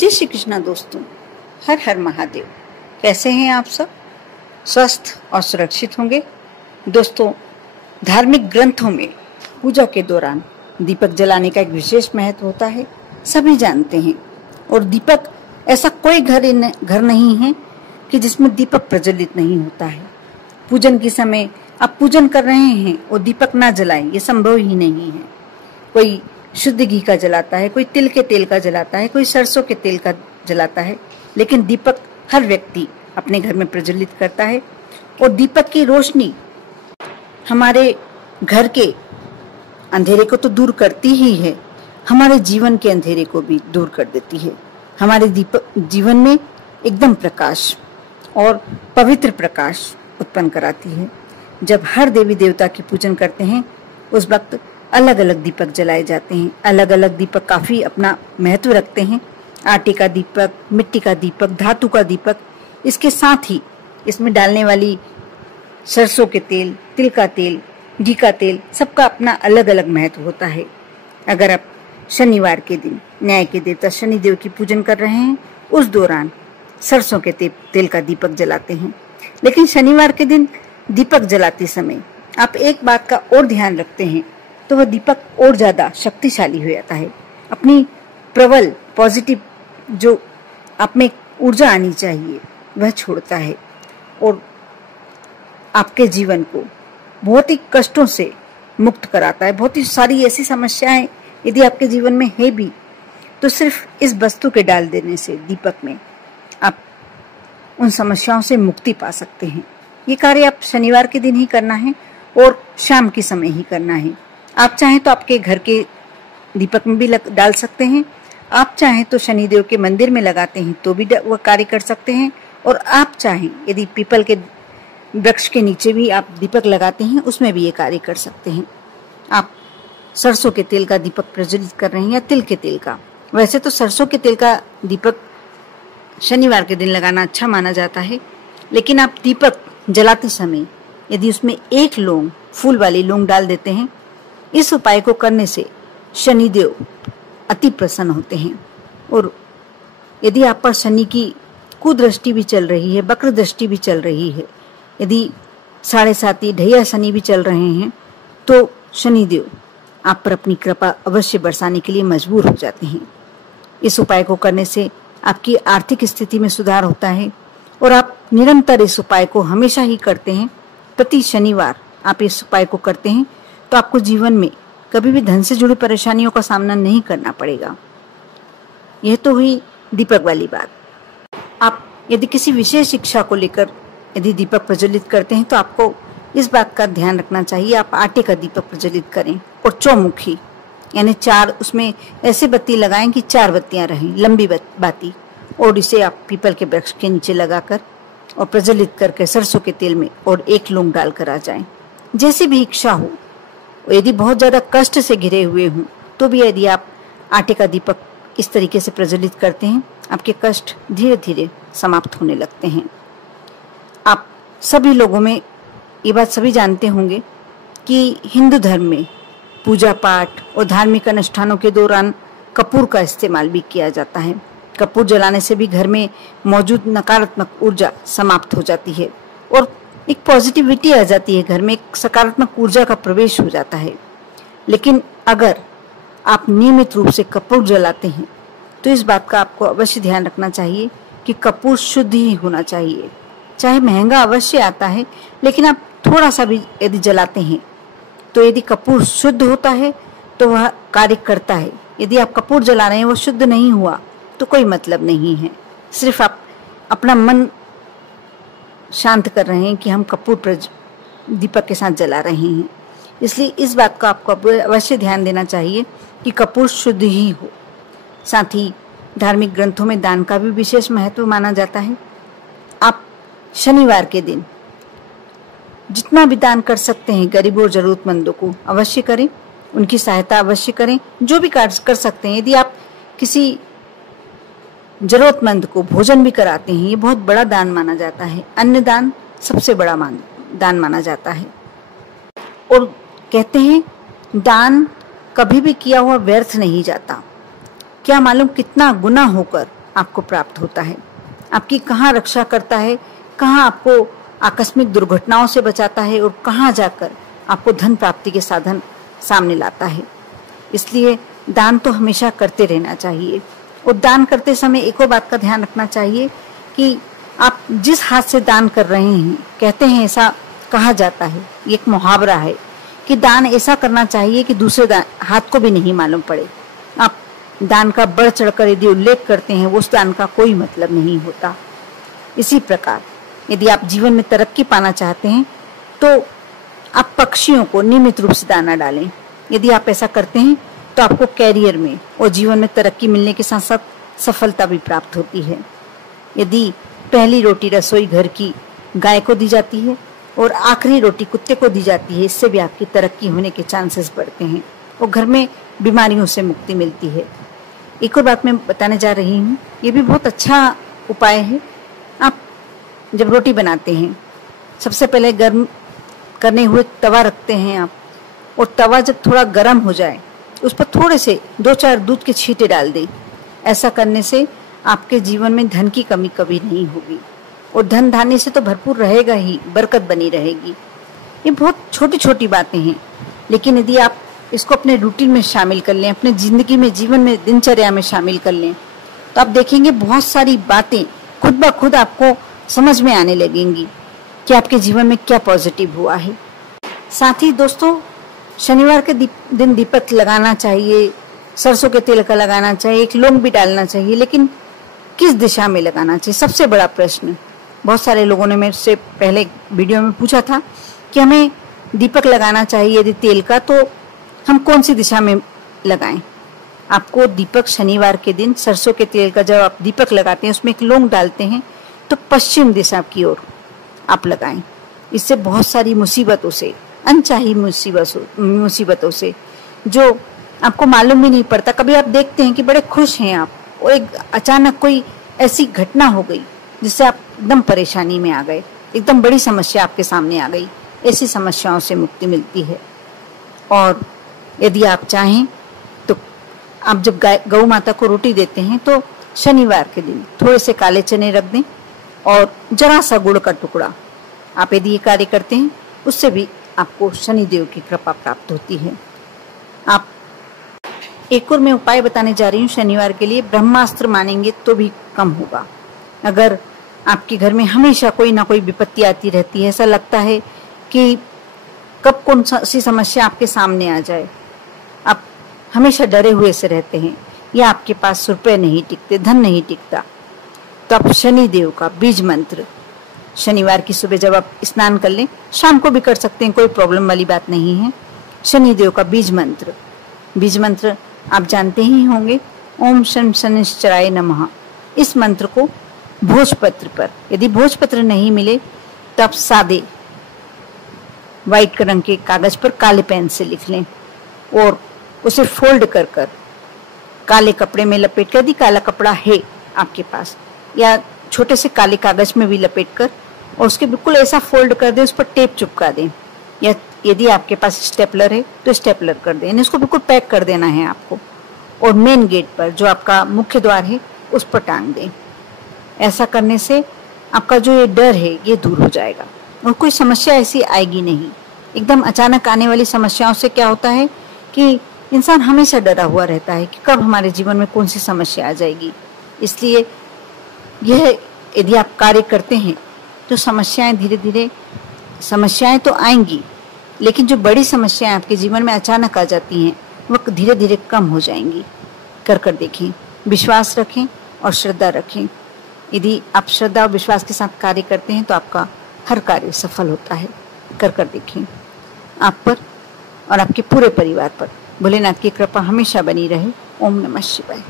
जय श्री कृष्णा दोस्तों, हर हर महादेव। कैसे हैं आप सब? स्वस्थ और सुरक्षित होंगे। दोस्तों, धार्मिक ग्रंथों में पूजा के दौरान दीपक जलाने का एक विशेष महत्व होता है, सभी जानते हैं। और दीपक, ऐसा कोई घर नहीं है कि जिसमें दीपक प्रज्वलित नहीं होता है। पूजन के समय आप पूजन कर रहे हैं और दीपक ना जलाएं, ये संभव ही नहीं है। कोई शुद्ध घी का जलाता है, कोई तिल के तेल का जलाता है, कोई सरसों के तेल का जलाता है, लेकिन दीपक हर व्यक्ति अपने घर में प्रज्वलित करता है। और दीपक की रोशनी हमारे घर के अंधेरे को तो दूर करती ही है, हमारे जीवन के अंधेरे को भी दूर कर देती है। हमारे जीवन में एकदम प्रकाश और पवित्र प्रकाश उत्पन्न कराती है। जब हर देवी देवता की पूजन करते हैं, उस वक्त अलग अलग दीपक जलाए जाते हैं। अलग अलग दीपक काफी अपना महत्व रखते हैं। आटे का दीपक, मिट्टी का दीपक, धातु का दीपक, इसके साथ ही इसमें डालने वाली सरसों के तेल, तिल का तेल, घी का तेल, सबका अपना अलग अलग महत्व होता है। अगर आप शनिवार के दिन न्याय के देवता शनिदेव की पूजन कर रहे हैं, उस दौरान सरसों के तेल का दीपक जलाते हैं। लेकिन शनिवार के दिन दीपक जलाते समय आप एक बात का और ध्यान रखते हैं, तो वह दीपक और ज्यादा शक्तिशाली हो जाता है। अपनी प्रबल पॉजिटिव जो आप में ऊर्जा आनी चाहिए वह छोड़ता है और आपके जीवन को बहुत ही कष्टों से मुक्त कराता है। बहुत ही सारी ऐसी समस्याएं यदि आपके जीवन में है भी, तो सिर्फ इस वस्तु के डाल देने से दीपक में आप उन समस्याओं से मुक्ति पा सकते हैं। ये कार्य आप शनिवार के दिन ही करना है और शाम के समय ही करना है। आप चाहें तो आपके घर के दीपक में भी डाल सकते हैं। आप चाहें तो शनिदेव के मंदिर में लगाते हैं तो भी वह कार्य कर सकते हैं। और आप चाहें यदि पीपल के वृक्ष के नीचे भी आप दीपक लगाते हैं, उसमें भी ये कार्य कर सकते हैं। आप सरसों के तेल का दीपक प्रज्वलित कर रहे हैं या तिल के तेल का। वैसे तो सरसों के तेल का दीपक शनिवार के दिन लगाना अच्छा माना जाता है, लेकिन आप दीपक जलाते समय यदि उसमें एक लौंग, फूल वाली लौंग डाल देते हैं, इस उपाय को करने से शनिदेव अति प्रसन्न होते हैं। और यदि आप पर शनि की कुदृष्टि भी चल रही है, वक्र दृष्टि भी चल रही है, यदि 7.5 ढैया शनि भी चल रहे हैं, तो शनिदेव आप पर अपनी कृपा अवश्य बरसाने के लिए मजबूर हो जाते हैं। इस उपाय को करने से आपकी आर्थिक स्थिति में सुधार होता है और आप निरंतर इस उपाय को हमेशा ही करते हैं। प्रति शनिवार आप इस उपाय को करते हैं तो आपको जीवन में कभी भी धन से जुड़ी परेशानियों का सामना नहीं करना पड़ेगा। यह तो हुई दीपक वाली बात। आप यदि किसी विशेष इच्छा को लेकर यदि दीपक प्रज्वलित करते हैं, तो आपको इस बात का ध्यान रखना चाहिए, आप आटे का दीपक प्रज्वलित करें और चौमुखी, यानी 4 उसमें ऐसे बत्ती लगाएं कि 4 बत्तियां रहें, लंबी बाती, और इसे आप पीपल के वृक्ष के नीचे लगाकर और प्रज्वलित करके सरसों के तेल में और एक लौंग डालकर आ जाएं। जैसी भी इच्छा हो, यदि बहुत ज्यादा कष्ट से घिरे हुए हों, तो भी यदि आप आटे का दीपक इस तरीके से प्रज्वलित करते हैं, आपके कष्ट धीरे धीरे समाप्त होने लगते हैं। आप सभी लोगों में ये बात सभी जानते होंगे कि हिंदू धर्म में पूजा पाठ और धार्मिक अनुष्ठानों के दौरान कपूर का इस्तेमाल भी किया जाता है। कपूर जलाने से भी घर में मौजूद नकारात्मक ऊर्जा समाप्त हो जाती है और एक पॉजिटिविटी आ जाती है, घर में एक सकारात्मक ऊर्जा का प्रवेश हो जाता है। लेकिन अगर आप नियमित रूप से कपूर जलाते हैं, तो इस बात का आपको अवश्य ध्यान रखना चाहिए कि कपूर शुद्ध ही होना चाहिए। चाहे महंगा अवश्य आता है, लेकिन आप थोड़ा सा भी यदि जलाते हैं, तो यदि कपूर शुद्ध होता है तो वह कार्य करता है। यदि आप कपूर जला रहे हैं, वो शुद्ध नहीं हुआ, तो कोई मतलब नहीं है। सिर्फ आप अपना मन शांत कर रहे हैं कि हम कपूर दीपक के साथ जला रहे हैं। इसलिए इस बात का आपको अवश्य ध्यान देना चाहिए कि कपूर शुद्ध ही हो। साथ ही धार्मिक ग्रंथों में दान का भी विशेष महत्व माना जाता है। आप शनिवार के दिन जितना भी दान कर सकते हैं, गरीबों और जरूरतमंदों को अवश्य करें, उनकी सहायता अवश्य करें। जो भी कार्य कर सकते हैं, यदि आप किसी जरूरतमंद को भोजन भी कराते हैं, ये बहुत बड़ा दान माना जाता है। अन्न दान सबसे बड़ा दान माना जाता है। और कहते हैं दान कभी भी किया हुआ व्यर्थ नहीं जाता। क्या मालूम कितना गुना होकर आपको प्राप्त होता है, आपकी कहाँ रक्षा करता है, कहाँ आपको आकस्मिक दुर्घटनाओं से बचाता है और कहाँ जाकर आपको धन प्राप्ति के साधन सामने लाता है। इसलिए दान तो हमेशा करते रहना चाहिए। और दान करते समय एक और बात का ध्यान रखना चाहिए कि आप जिस हाथ से दान कर रहे हैं, कहते हैं, ऐसा कहा जाता है, ये एक मुहावरा है कि दान ऐसा करना चाहिए कि दूसरे हाथ को भी नहीं मालूम पड़े। आप दान का बढ़ चढ़कर यदि उल्लेख करते हैं, उस दान का कोई मतलब नहीं होता। इसी प्रकार यदि आप जीवन में तरक्की पाना चाहते हैं तो आप पक्षियों को नियमित रूप से दाना डालें। यदि आप ऐसा करते हैं तो आपको कैरियर में और जीवन में तरक्की मिलने के साथ साथ सफलता भी प्राप्त होती है। यदि पहली रोटी रसोई घर की गाय को दी जाती है और आखिरी रोटी कुत्ते को दी जाती है, इससे भी आपकी तरक्की होने के चांसेस बढ़ते हैं और घर में बीमारियों से मुक्ति मिलती है। एक और बात मैं बताने जा रही हूँ, ये भी बहुत अच्छा उपाय है। आप जब रोटी बनाते हैं, सबसे पहले गर्म करने हुए तवा रखते हैं आप, और तवा जब थोड़ा गर्म हो जाए उस पर थोड़े से 2-4 दूध के छींटे डाल दें। ऐसा करने से आपके जीवन में धन की कमी कभी नहीं होगी और धन धान्य से तो भरपूर रहेगा ही, बरकत बनी रहेगी। ये बहुत छोटी छोटी बातें हैं, लेकिन यदि आप इसको अपने रूटीन में शामिल कर लें, अपने जिंदगी में, जीवन में, दिनचर्या में शामिल कर लें, तो आप देखेंगे बहुत सारी बातें खुद ब खुद आपको समझ में आने लगेंगी कि आपके जीवन में क्या पॉजिटिव हुआ है। साथ ही दोस्तों, शनिवार के दिन दीपक लगाना चाहिए, सरसों के तेल का लगाना चाहिए, एक लौंग भी डालना चाहिए, लेकिन किस दिशा में लगाना चाहिए, सबसे बड़ा प्रश्न। बहुत सारे लोगों ने मेरे से पहले वीडियो में पूछा था कि हमें दीपक लगाना चाहिए यदि तेल का, तो हम कौन सी दिशा में लगाएं। आपको दीपक शनिवार के दिन सरसों के तेल का जब आप दीपक लगाते हैं, उसमें एक लौंग डालते हैं, तो पश्चिम दिशा की ओर आप लगाएं। इससे बहुत सारी मुसीबतों से, अनचाही मुसीबतों से, जो आपको मालूम भी नहीं पड़ता, कभी आप देखते हैं कि बड़े खुश हैं आप और एक अचानक कोई ऐसी घटना हो गई जिससे आप एकदम परेशानी में आ गए, एकदम बड़ी समस्या आपके सामने आ गई। ऐसी समस्याओं से मुक्ति मिलती है। और यदि आप चाहें तो आप जब गौ माता को रोटी देते हैं तो शनिवार के दिन थोड़े से काले चने रख दें और जरा सा गुड़ का टुकड़ा। आप यदि ये कार्य करते हैं, उससे भी आपको शनिदेव की कृपा प्राप्त होती है। आप एक और मैं उपाय बताने जा रही हूँ शनिवार के लिए। ब्रह्मास्त्र मानेंगे तो भी कम होगा। अगर आपके घर में हमेशा कोई ना कोई विपत्ति आती रहती है, ऐसा लगता है कि कब कौन सी समस्या आपके सामने आ जाए, आप हमेशा डरे हुए से रहते हैं, या आपके पास रुपए नहीं टिकते, धन नहीं टिकता, तो आप शनिदेव का बीज मंत्र शनिवार की सुबह जब आप स्नान कर लें, शाम को भी कर सकते हैं, कोई प्रॉब्लम वाली बात नहीं है। शनिदेव का बीज मंत्र आप जानते ही होंगे, ओम शं शनिश्चराय नमः। इस मंत्र को भोजपत्र पर, यदि भोजपत्र नहीं मिले तो आप सादे व्हाइट रंग के कागज पर काले पेन से लिख लें और उसे फोल्ड कर कर काले कपड़े में लपेट कर, यदि काला कपड़ा है आपके पास, या छोटे से काले कागज में भी लपेट कर, और उसके बिल्कुल ऐसा फोल्ड कर दें, उस पर टेप चिपका दें, या यदि आपके पास स्टेपलर है तो स्टेपलर कर दें। इसको बिल्कुल पैक कर देना है आपको, और मेन गेट पर, जो आपका मुख्य द्वार है, उस पर टांग दें। ऐसा करने से आपका जो ये डर है ये दूर हो जाएगा और कोई समस्या ऐसी आएगी नहीं। एकदम अचानक आने वाली समस्याओं से क्या होता है कि इंसान हमेशा डरा हुआ रहता है कि कब हमारे जीवन में कौन सी समस्या आ जाएगी। इसलिए यह यदि आप कार्य करते हैं तो समस्याएं धीरे धीरे, समस्याएं तो आएंगी, लेकिन जो बड़ी समस्याएं आपके जीवन में अचानक आ जाती हैं वह धीरे धीरे कम हो जाएंगी। कर देखें, विश्वास रखें और श्रद्धा रखें। यदि आप श्रद्धा और विश्वास के साथ कार्य करते हैं तो आपका हर कार्य सफल होता है। कर देखें। आप पर और आपके पूरे परिवार पर भोलेनाथ की कृपा हमेशा बनी रहे। ओम नमः शिवाय।